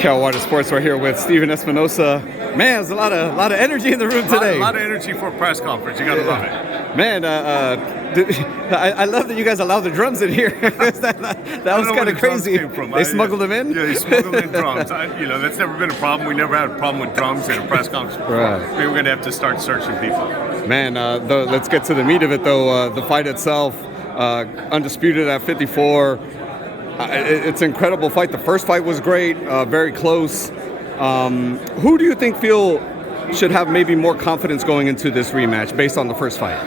Crawford Sports. We're here with Steven Espinoza. Man, there's a lot of energy in the room today. A lot of energy for a press conference. You gotta love it. Man, I love that you guys allow the drums in here. that was kind of crazy. They smuggled them in? Yeah, they smuggled in drums. That's never been a problem. We never had a problem with drums in a press conference before. Right. Maybe we're going to have to start searching people. Man, let's get to the meat of it, though. The fight itself, undisputed at 54. It's an incredible fight. The first fight was great, very close. Who do you think should have maybe more confidence going into this rematch based on the first fight?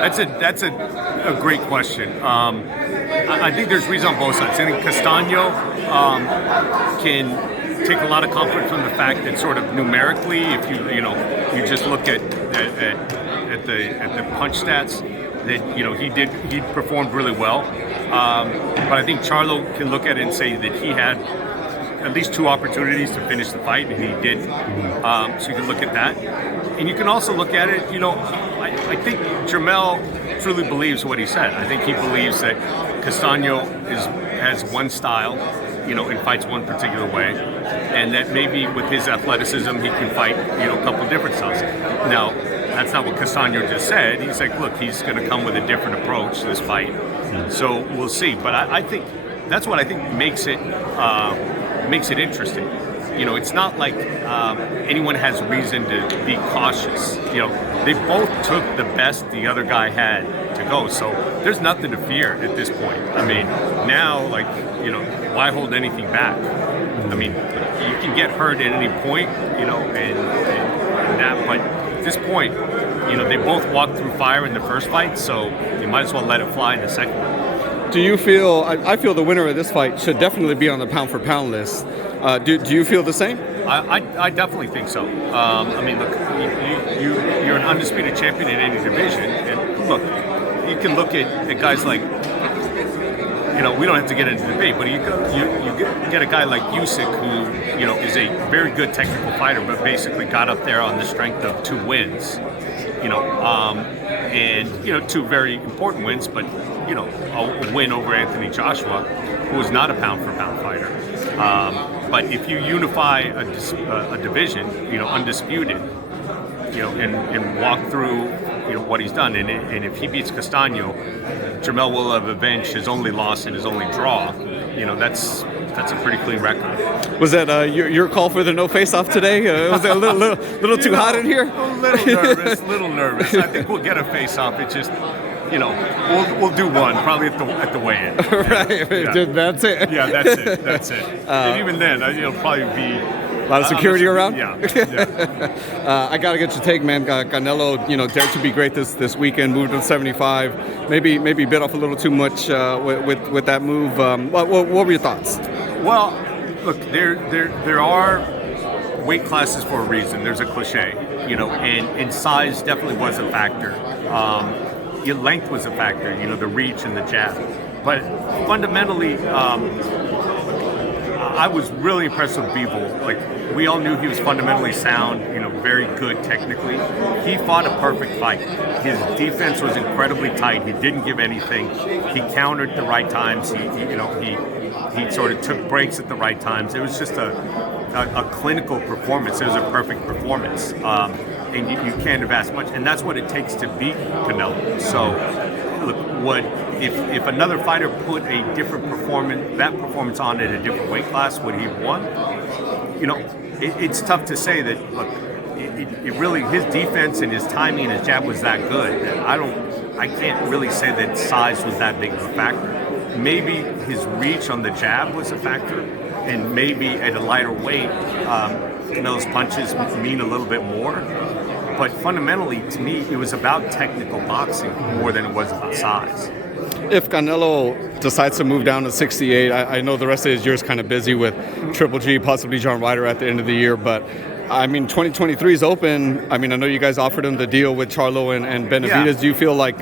That's a great question. I think there's reason on both sides. I think Castano can take a lot of comfort from the fact that sort of numerically, if you just look at the punch stats, that he performed really well. But I think Charlo can look at it and say that he had at least two opportunities to finish the fight, and he did. So you can look at that. And you can also look at it, I think Jermell truly believes what he said. I think he believes that Castano has one style, and fights one particular way, and that maybe with his athleticism he can fight, a couple different styles. Now, that's not what Castano just said. He's like, look, he's going to come with a different approach to this fight. So we'll see. But I think that's what I think makes it interesting. It's not like anyone has reason to be cautious. They both took the best the other guy had to go. So there's nothing to fear at this point. I mean, now, why hold anything back? I mean, you can get hurt at any point, and that. But at this point, they both walked through fire in the first fight, so you might as well let it fly in the second one. Do you feel? I feel the winner of this fight should definitely be on the pound for pound list. Do you feel the same? I definitely think so. I mean, look, you're an undisputed champion in any division, and look, you can look at guys like, we don't have to get into the debate, but you get a guy like Usyk who, is a very good technical fighter, but basically got up there on the strength of two wins, and two very important wins, but a win over Anthony Joshua, who was not a pound for pound fighter. But if you unify a division, undisputed, and walk through, what he's done, and if he beats Castano, Jermell will have avenged his only loss and his only draw. That's a pretty clean record. Was that your call for the no face-off today? Was it a little too hot in here? A little nervous. I think we'll get a face-off. It's just, we'll do one probably at the weigh-in. Right. Yeah. That's it. Yeah, that's it. And even then, it'll probably be a lot of security around. Yeah. I gotta get your take, man. Canelo, dared to be great this weekend. Moved to 75. Maybe bit off a little too much with that move. What were your thoughts? Well, look, there are weight classes for a reason. There's a cliche, and size definitely was a factor. Your length was a factor, the reach and the jab. But fundamentally, I was really impressed with Bivol. Like, we all knew he was fundamentally sound, very good technically. He fought a perfect fight. His defense was incredibly tight. He didn't give anything. He countered the right times. He sort of took breaks at the right times. It was just a clinical performance. It was a perfect performance. And you can't have asked much. And that's what it takes to beat Canelo. So, look, if another fighter put a different performance on at a different weight class, would he have won? It's tough to say that. Look, it really, his defense and his timing and his jab was that good. I can't really say that size was that big of a factor. Maybe his reach on the jab was a factor, and maybe at a lighter weight, Canelo's punches mean a little bit more. But fundamentally, to me, it was about technical boxing more than it was about size. If Canelo decides to move down to 68, I know the rest of his year is kind of busy with Triple G, possibly John Ryder at the end of the year, but I mean, 2023 is open. I mean, I know you guys offered him the deal with Charlo and Benavidez. Yeah. Do you feel like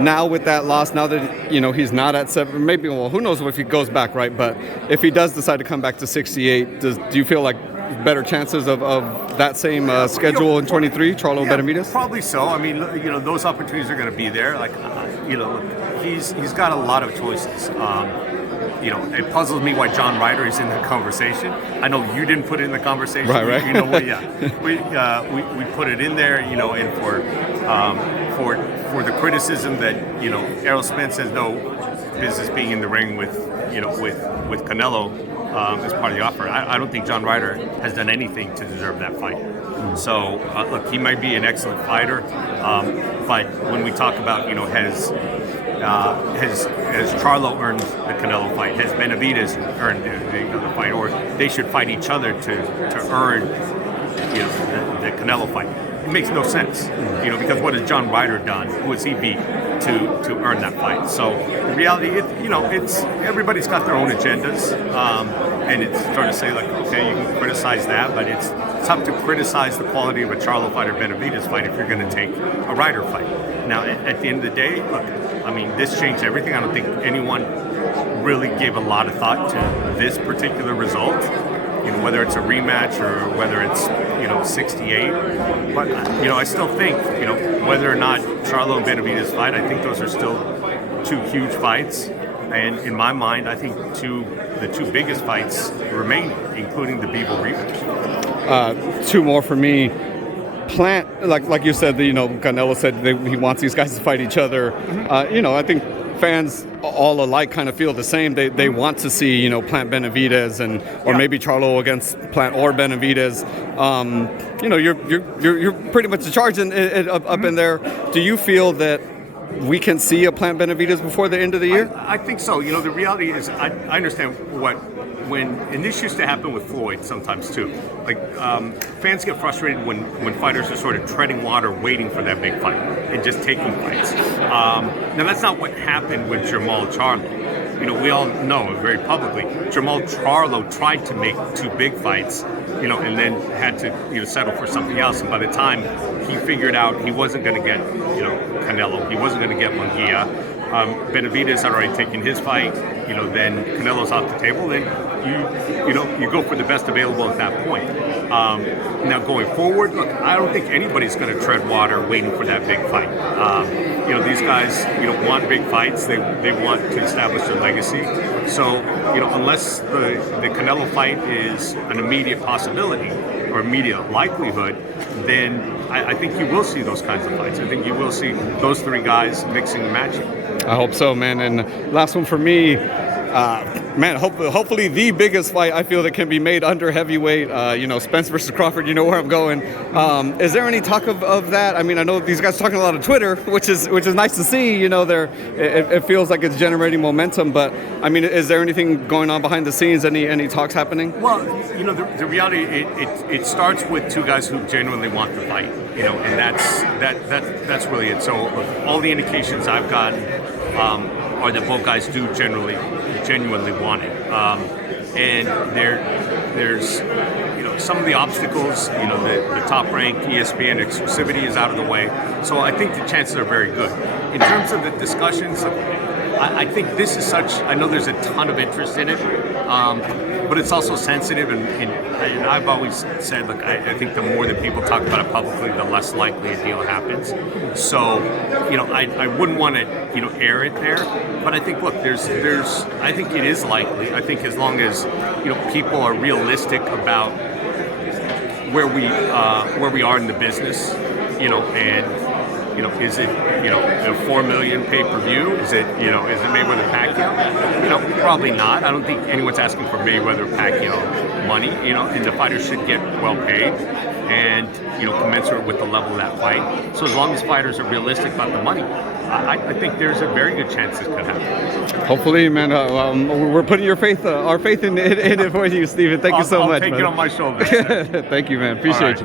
now with that loss, now that, he's not at 7, maybe, well, who knows if he goes back, right? But if he does decide to come back to 68, do you feel like better chances of that same schedule in 23, Charlo Benavidez? Probably so. I mean, those opportunities are going to be there. Like, he's got a lot of choices. it puzzles me why John Ryder is in the conversation. I know you didn't put it in the conversation. Right. You know what? Yeah, we put it in there. And for the criticism that Errol Spence has no business being in the ring with Canelo as part of the offer. I don't think John Ryder has done anything to deserve that fight. So look, he might be an excellent fighter, but when we talk about has Charlo earned the Canelo fight? Has Benavidez earned the fight, or they should fight each other to earn the Canelo fight? It makes no sense, because what has John Ryder done? Who has he beat to earn that fight? So the reality, it's everybody's got their own agendas, and it's trying to say like, okay, you can criticize that, but it's tough to criticize the quality of a Charlo fight or Benavidez fight if you're going to take a Ryder fight. Now, at the end of the day, look, I mean, this changed everything. I don't think anyone really gave a lot of thought to this particular result. Whether it's a rematch or whether it's 68, but I still think whether or not Charlo and Benavidez fight, I think those are still two huge fights, and in my mind, I think the two biggest fights remain, including the Bivol rematch. Two more for me. Plant, like you said, Canelo said he wants these guys to fight each other. I think fans all alike kind of feel the same. They want to see Plant Benavidez or maybe Charlo against Plant or Benavidez. You're pretty much in charge up in there. Do you feel that we can see a Plant Benavidez before the end of the year? I think so. The reality is I understand and this used to happen with Floyd sometimes too. Like fans get frustrated when fighters are sort of treading water, waiting for that big fight and just taking fights. Now that's not what happened with Jermall Charlo. We all know very publicly, Jermall Charlo tried to make two big fights, and then had to settle for something else. And by the time he figured out he wasn't going to get Canelo, he wasn't going to get Munguia. Benavidez had already taken his fight, then Canelo's off the table, then you go for the best available at that point. Now going forward, look, I don't think anybody's going to tread water waiting for that big fight. These guys, want big fights. They want to establish their legacy. So, unless the Canelo fight is an immediate possibility or immediate likelihood, then I think you will see those kinds of fights. I think you will see those three guys mixing and matching. I hope so, man. And last one for me, hopefully the biggest fight I feel that can be made under heavyweight, Spence versus Crawford, you know where I'm going. Is there any talk of that? I mean, I know these guys are talking a lot on Twitter, which is nice to see. It feels like it's generating momentum, but I mean, is there anything going on behind the scenes? Any talks happening? Well, the reality, it starts with two guys who genuinely want to fight, and that's really it. So all the indications I've gotten are that both guys do genuinely want it, and there's some of the obstacles, the top rank ESPN exclusivity is out of the way, so I think the chances are very good. In terms of the discussions, I think this is I know there's a ton of interest in it, but it's also sensitive, and I've always said, look, I think the more that people talk about it publicly, the less likely a deal happens. So, I wouldn't want to, air it there, but I think, look, I think it is likely. I think as long as, people are realistic about where we are in the business, and is it, a 4 million pay-per-view? Is it Mayweather Pacquiao? Probably not. I don't think anyone's asking for Mayweather Pacquiao money, and the fighters should get well paid and, commensurate with the level of that fight. So as long as fighters are realistic about the money, I think there's a very good chance this could happen. Hopefully, man. We're putting our faith in it for you, Steven. Thank you so much. I'll take it on my shoulders. Thank you, man. Appreciate you.